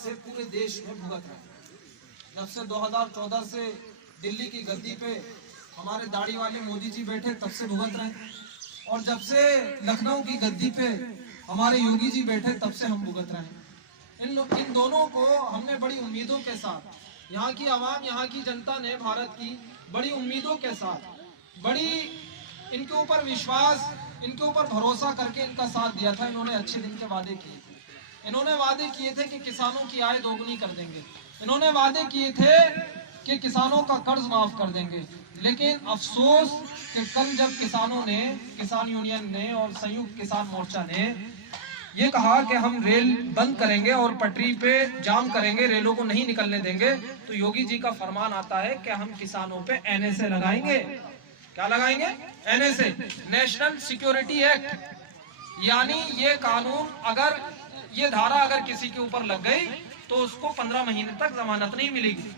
से पूरे देश में भुगत रहे हैं। जब से 2014 से दिल्ली की गद्दी पे हमारे दाढ़ी वाले मोदी जी बैठे तब से भुगत रहे हैं, और जब से लखनऊ की गद्दी पे हमारे योगी जी बैठे तब से हम भुगत रहे हैं। इन दोनों को हमने बड़ी उम्मीदों के साथ, यहाँ की आवाम, यहाँ की जनता ने भारत की बड़ी उम्मीदों के साथ, बड़ी इनके ऊपर विश्वास, इनके ऊपर भरोसा करके इनका साथ दिया था। इन्होंने अच्छे दिन के वादे किए थे। इन्होंने वादे किए थे कि किसानों की आय दोगुनी कर देंगे। इन्होंने वादे किए थे कि किसानों का कर्ज माफ कर देंगे। लेकिन अफसोस कि कल जब किसानों ने, किसान यूनियन ने और संयुक्त किसान मोर्चा ने ये कहा कि हम रेल बंद करेंगे और पटरी पे जाम करेंगे, रेलों को नहीं निकलने देंगे, तो योगी जी का फरमान आता है कि हम किसानों पे एनएसए लगाएंगे। क्या लगाएंगे? NSA, national security act. यानी ये कानून, अगर ये धारा अगर किसी के ऊपर लग गई तो उसको 15 महीने तक जमानत नहीं मिलेगी।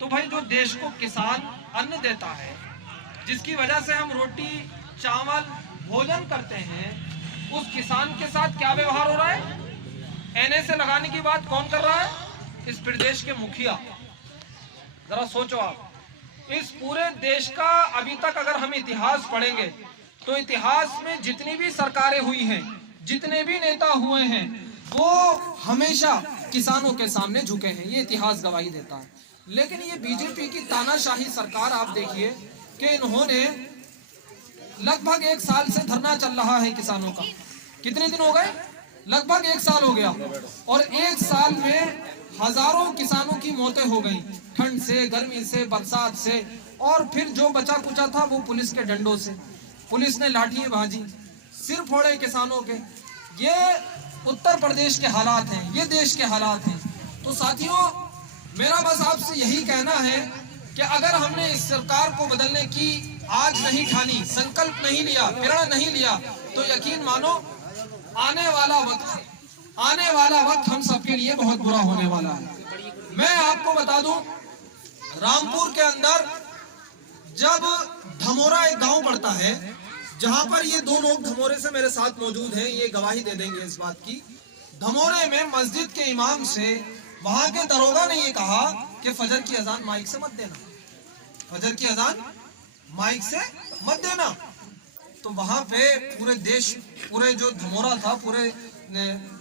तो भाई, जो देश को किसान अन्न देता है, जिसकी वजह से हम रोटी चावल भोजन करते हैं, उस किसान के साथ क्या व्यवहार हो रहा है? एनएसए लगाने की बात कौन कर रहा है? इस प्रदेश के मुखिया। जरा सोचो आप, इस पूरे देश का अभी तक अगर हम इतिहास पढ़ेंगे तो इतिहास में जितनी भी सरकारें हुई हैं, जितने भी नेता हुए हैं, वो हमेशा किसानों के सामने झुके हैं। ये इतिहास गवाही देता है। लेकिन ये बीजेपी की तानाशाही सरकार, आप देखिए कि इन्होंने लगभग 1 साल से धरना चल रहा है किसानों का। कितने दिन हो गए? लगभग 1 साल हो गया, और 1 साल में हजारों किसानों की मौतें हो गई, ठंड से, गर्मी से, बरसात से, और फिर जो बचा कुचा था वो पुलिस के डंडों से। पुलिस ने लाठियां भाजी, सिर फोड़े किसानों के। ये उत्तर प्रदेश के हालात हैं, ये देश के हालात हैं। तो साथियों, मेरा बस आपसे यही कहना है कि अगर हमने इस सरकार को बदलने की आज नहीं ठानी, संकल्प नहीं लिया, प्रण नहीं लिया, तो यकीन मानो आने वाला वक्त हम सबके लिए बहुत बुरा होने वाला है। मैं आपको बता दूं, रामपुर के अंदर जब धमोरा एक गांव पड़ता है, जहां पर ये 2 लोग धमोरे से मेरे साथ मौजूद हैं, ये गवाही दे देंगे इस बात की। धमोरे में मस्जिद के इमाम से वहां के दरोगा ने ये कहा कि फजर की अजान माइक से मत देना, फजर की अजान माइक से मत देना। तो वहां पे पूरे देश, पूरे जो धमोरा था, पूरे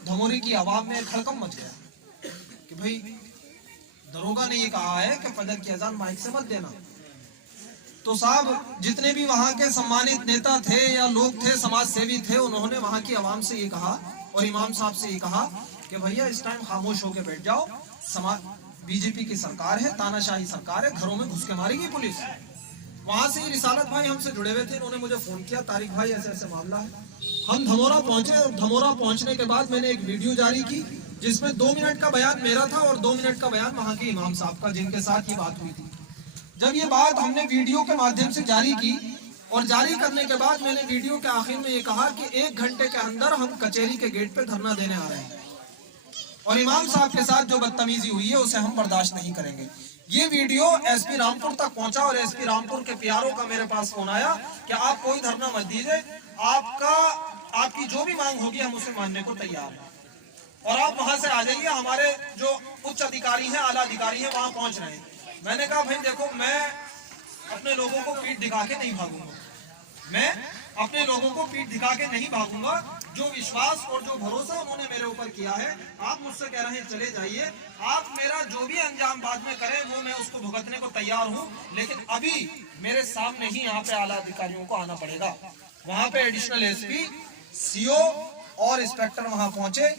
धमोरी की आवाम में खड़कम मच गया कि भाई दरोगा ने ये कहा है कि फजर की अजान माइक से मत देना। तो साहब, जितने भी वहां के सम्मानित नेता थे या लोग थे, समाज सेवी थे, उन्होंने वहां की आवाम से ये कहा और इमाम साहब से ये कहा कि भैया इस टाइम खामोश होकर बैठ जाओ, बीजेपी की सरकार है, तानाशाही सरकार है, घरों में घुस के मारेगी पुलिस। वहां से रिसालत भाई हमसे जुड़े हुए थे, उन्होंने मुझे फोन किया, तारिक भाई ऐसे ऐसे मामला है। हम धमोरा पहुंचे, और धमोरा पहुंचने के बाद मैंने एक वीडियो जारी की जिसमें 2 मिनट का बयान मेरा था और 2 मिनट का बयान वहां के इमाम साहब का, जिनके साथ ये बात हुई थी। जब ये बात हमने वीडियो के माध्यम से जारी की, और जारी करने के बाद मैंने वीडियो के आखिर में ये कहा कि 1 घंटे के अंदर हम कचहरी के गेट पे धरना देने आ रहे हैं, और इमाम साहब के साथ जो बदतमीजी हुई है उसे हम बर्दाश्त नहीं करेंगे। ये वीडियो एसपी रामपुर तक पहुंचा, और एसपी रामपुर के पीआरओ का मेरे पास फोन आया कि आप कोई धरना मत दीजिए, आपकी जो भी मांग होगी हम उसे मानने को तैयार हैं, और आप वहां से आ जाइए, हमारे जो उच्च अधिकारी हैं, आला अधिकारी हैं, वहां पहुंच रहे हैं। मैंने कहा भाई देखो, मैं अपने लोगों को पीठ दिखा के नहीं भागूंगा, मैं अपने लोगों को पीठ दिखा के नहीं भागूंगा। जो विश्वास और जो भरोसा उन्होंने मेरे ऊपर किया है, आप मुझसे कह रहे हैं चले जाइए, आप मेरा जो भी अंजाम बाद में करें वो मैं उसको भुगतने को तैयार हूं, लेकिन अभी मेरे सामने ही यहाँ पे आला अधिकारियों को आना पड़ेगा। वहां पे एडिशनल एसपी, सीओ और इंस्पेक्टर वहां पहुंचे।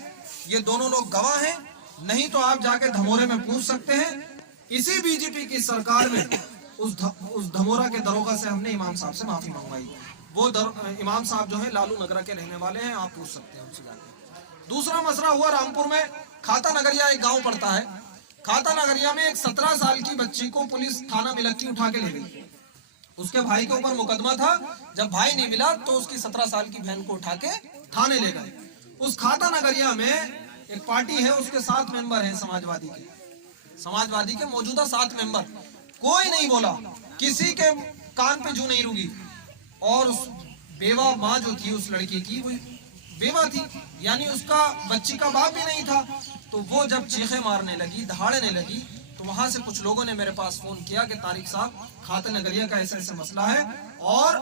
ये दोनों लोग गवाह हैं, नहीं तो आप जाके धमोरे में पूछ सकते हैं। इसी बीजेपी की सरकार में उस धमोरा के दरोगा से हमने इमाम साहब से माफी मंगवाई। वो इमाम साहब जो है लालू नगरा के रहने वाले हैं, आप पूछ सकते हैं उनसे जाकर। दूसरा मसला हुआ रामपुर में, खाता नगरिया एक गांव पड़ता है। खाता नगरिया में एक 17 साल की बच्ची को पुलिस थाना मिलक्की उठा के ले गई। उसके भाई के ऊपर मुकदमा था, जब भाई नहीं मिला तो उसकी 17 साल की बहन को उठा के थाने ले गए। उस खाता नगरिया में एक पार्टी है, उसके 7 मेंबर हैं समाजवादी के मौजूदा 7 मेंबर। कोई नहीं बोला, किसी के कान पे जू नहीं रुकी। और उस बेवा माँ जो थी उस लड़की की, वो बेवा थी, यानी उसका बच्ची का बाप भी नहीं था। तो वो जब चीखें मारने लगी, दहाड़ने लगी, तो वहां से कुछ लोगों ने मेरे पास फोन किया कि तारिक साहब, खाता नगरिया का ऐसा ऐसा मसला है और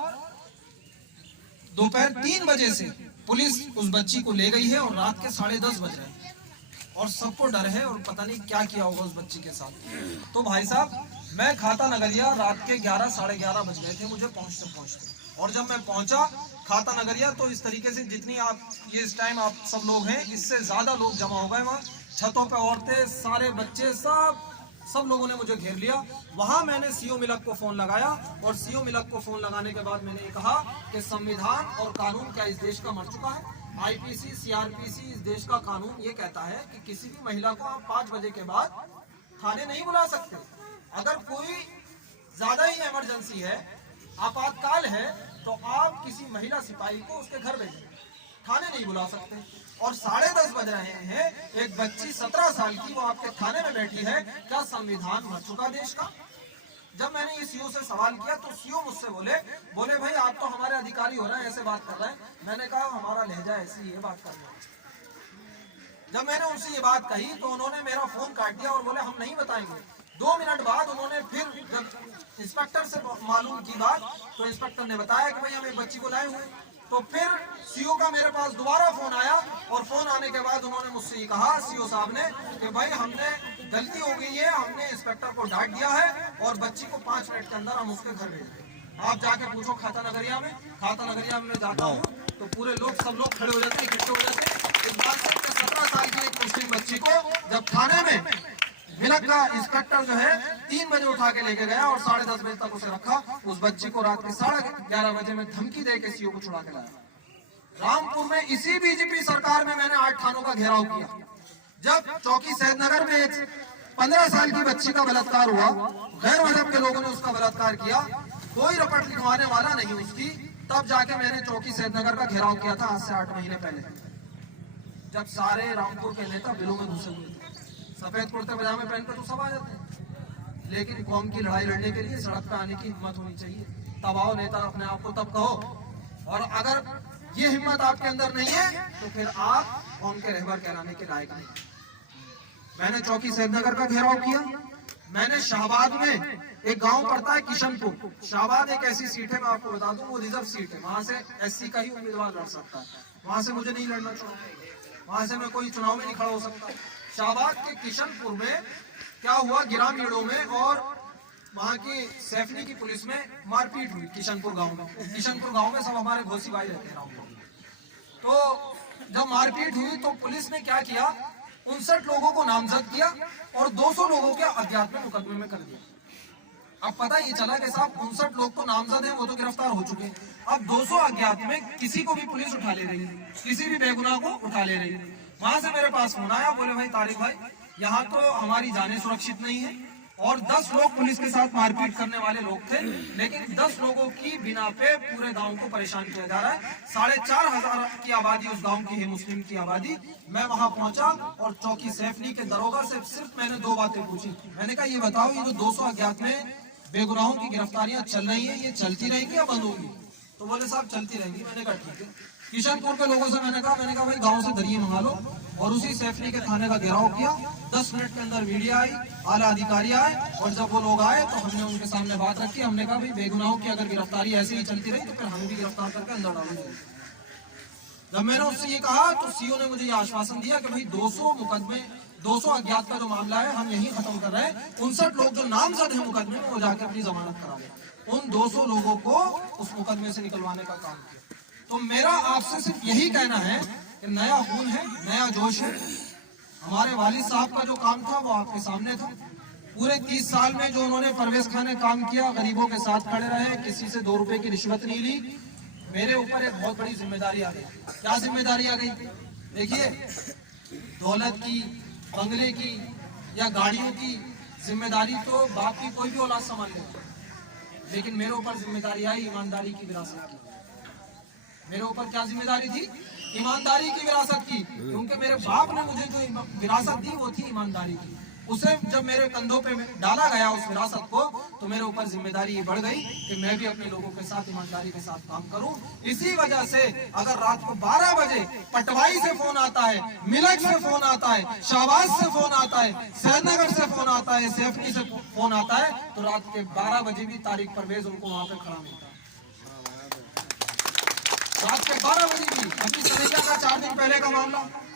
दोपहर 3 बजे से पुलिस उस बच्ची को ले गई है और रात के 10:30 बज रहे हैं और सबको डर है और पता नहीं क्या किया होगा उस बच्ची के साथ। तो भाई साहब, मैं खाता नगरिया रात के 11 साढ़े 11 बज गए थे मुझे पहुंचते, और जब मैं पहुंचा खाता नगरिया तो इस तरीके से जितनी आप ये इस टाइम आप सब लोग हैं, इससे ज्यादा लोग जमा हो गए वहाँ। छतों पे औरतें, सारे बच्चे, सब लोगों ने मुझे घेर लिया। वहां मैंने सीओ मिलक को फोन लगाया और सीओ मिलक को फोन लगाने के बाद मैंने ये कहा कि संविधान और कानून क्या इस देश का मर चुका है? आईपीसी, सीआरपीसी, इस देश का कानून ये कहता है कि किसी भी महिला को आप 5 बजे के बाद थाने नहीं बुला सकते। अगर कोई ज्यादा ही इमरजेंसी है, आपातकाल है, तो आप किसी महिला सिपाही को उसके घर भेजें, थाने नहीं बुला सकते। और 10:30 बज रहे हैं, एक बच्ची 17 साल की वो आपके थाने में बैठी है। क्या संविधान मर चुका देश का? जब मैंने ये सीओ से सवाल किया तो सीओ मुझसे बोले भाई आप तो हमारे अधिकारी हो रहे हैं, ऐसे बात कर रहे हैं। मैंने कहा हमारा लहजा ऐसी है बात करने का। जब मैंने उनसे ये बात कही तो उन्होंने मेरा फोन काट दिया और बोले हम नहीं बताएंगे। 2 मिनट बाद उन्होंने फिर जब इंस्पेक्टर से मालूम की बात तो इंस्पेक्टर ने बताया कि भाई हम एक बच्ची को लाए हुए। तो फिर सीओ का मेरे पास दोबारा फोन आया और फोन आने के बाद उन्होंने मुझसे ये कहा सीओ साहब ने कि भाई हमने गलती हो गई है, हमने इंस्पेक्टर को डांट दिया है और बच्ची को 5 मिनट के अंदर हम उसके घर भेज दें। आप जाके पूछो खाता नगरिया में जाता हूँ तो पूरे लोग, सब लोग खड़े हो जाते हैं, इकट्ठे हो जाते हैं इस बात से। 17 साल की एक मुस्लिम बच्ची को जब थाने में मिलक का इंस्पेक्टर जो है 3 बजे उठा के लेके गया और 10:30 बजे तक उसे रखा। उस बच्ची को रात के 11:30 बजे में धमकी दे के सीओ को छुड़ा के लाया। रामपुर में इसी बीजेपी सरकार में मैंने 8 थानों का घेराव किया। जब चौकी सैदनगर में एक 15 साल की बच्ची का बलात्कार हुआ, गैर मजहब के लोगों ने उसका बलात्कार किया, कोई रपट लिखवाने वाला नहीं उसकी, तब जाके मैंने चौकी सैदनगर का घेराव किया था आज से 8 महीने पहले, जब सारे रामपुर के नेता बिलों में घुसे हुए थे। सफेद कुर्ते पजामे पहनकर तो सब आ जाते हैं, लेकिन कौम की लड़ाई लड़ने के लिए सड़क पर आने की हिम्मत होनी चाहिए। तब आओ नेता, अपने आप को तब कहो। और अगर ये हिम्मत आपके अंदर नहीं है तो फिर आप कौम के रहबर कहलाने के लायक नहीं। मैंने चौकी सैदनगर का घेराव किया। मैंने शाहबाद में एक गांव पड़ता है किशनपुर, शाहबाद एक ऐसी सीट है, मैं आपको बता दूं, वो रिजर्व सीट है, वहां से एससी का ही उम्मीदवार लड़ सकता है। वहां से मुझे नहीं लड़ना चाहिए, वहां से मैं कोई चुनाव में नहीं खड़ा हो सकता। शाहबाद के किशनपुर में क्या हुआ, ग्रामीणों में और वहां की सैफनी की पुलिस में मारपीट हुई। किशनपुर गांव में सब हमारे घोसी भाई रहते हैं। तो जब मारपीट हुई तो पुलिस ने क्या किया, 59 लोगों को नामजद किया और 200 लोगों के अज्ञात में मुकदमे में कर दिया। अब पता ये चला कि साहब 59 लोग तो नामजद हैं, वो तो गिरफ्तार हो चुके हैं। अब 200 अज्ञात में किसी को भी पुलिस उठा ले रही है, किसी भी बेगुनाह को उठा ले रही है। वहां से मेरे पास फोन आया, बोले भाई तारिक भाई, यहाँ तो हमारी जानें सुरक्षित नहीं है और 10 लोग पुलिस के साथ मारपीट करने वाले लोग थे, लेकिन 10 लोगों की बिना पे पूरे गांव को परेशान किया जा रहा है। 4,500 की आबादी उस गांव की है, मुस्लिम की आबादी। मैं वहां पहुंचा और चौकी सैफनी के दरोगा से सिर्फ मैंने 2 बातें पूछी। मैंने कहा ये बताओ, ये जो 200 अज्ञात में बेगुनाहों की गिरफ्तारियां चल रही है, ये चलती रहेंगी या बंद होगी? तो बोले साहब चलती रहेंगी। मैंने कहा ठीक है। किशनपुर के लोगों से मैंने कहा भाई गांव से दरिये मंगा लो, और उसी सैफनी के थाने का घेराव किया। 10 मिनट के अंदर मीडिया आई, आला अधिकारी आए, और जब वो लोग आए तो हमने उनके सामने बात रखी। हमने कहा भाई बेगुनाहों की अगर गिरफ्तारी ऐसे ही चलती रही तो फिर हम भी गिरफ्तार करके अंदर डालेंगे। जब मैंने उससे ये कहा तो सीओ ने मुझे ये आश्वासन दिया कि भाई 200 मुकदमे, 200 अज्ञात का जो मामला है हम यही खत्म कर रहे हैं। 59 लोग जो नामजद है मुकदमे में, वो जाके अपनी जमानत करा ले। उन 200 लोगों को उस मुकदमे से निकलवाने का काम किया। तो मेरा आपसे सिर्फ यही कहना है कि नया खून है, नया जोश है। हमारे वालिद साहब का जो काम था वो आपके सामने था। पूरे 30 साल में जो उन्होंने परवेज खान ने काम किया, गरीबों के साथ खड़े रहे, किसी से 2 रुपए की रिश्वत नहीं ली। मेरे ऊपर एक बहुत बड़ी जिम्मेदारी आ गई। क्या जिम्मेदारी आ गई? देखिए, दौलत की, बंगले की या गाड़ियों की जिम्मेदारी तो बाप की कोई भी औलाद संभाल लेगा, लेकिन मेरे ऊपर जिम्मेदारी आई ईमानदारी की विरासत की। मेरे ऊपर क्या जिम्मेदारी थी? ईमानदारी की विरासत की, क्योंकि मेरे बाप ने मुझे जो विरासत दी वो थी ईमानदारी की। उसे जब मेरे कंधों पे डाला गया उस विरासत को, तो मेरे ऊपर जिम्मेदारी ये बढ़ गई कि मैं भी अपने लोगों के साथ ईमानदारी के साथ काम करूं। इसी वजह से अगर रात को 12 बजे पटवाई से फोन आता है, मिलक से फोन आता है, शाहबाज से फोन आता है, सैदनगर से फोन आता है, सेफनी से फोन आता है, तो रात के 12 बजे भी तारिक परवेज उनको वहां पे खड़ा मिलता है। रात के 12 बजे भी अपनी सनैया का 4 दिन पहले का मामला,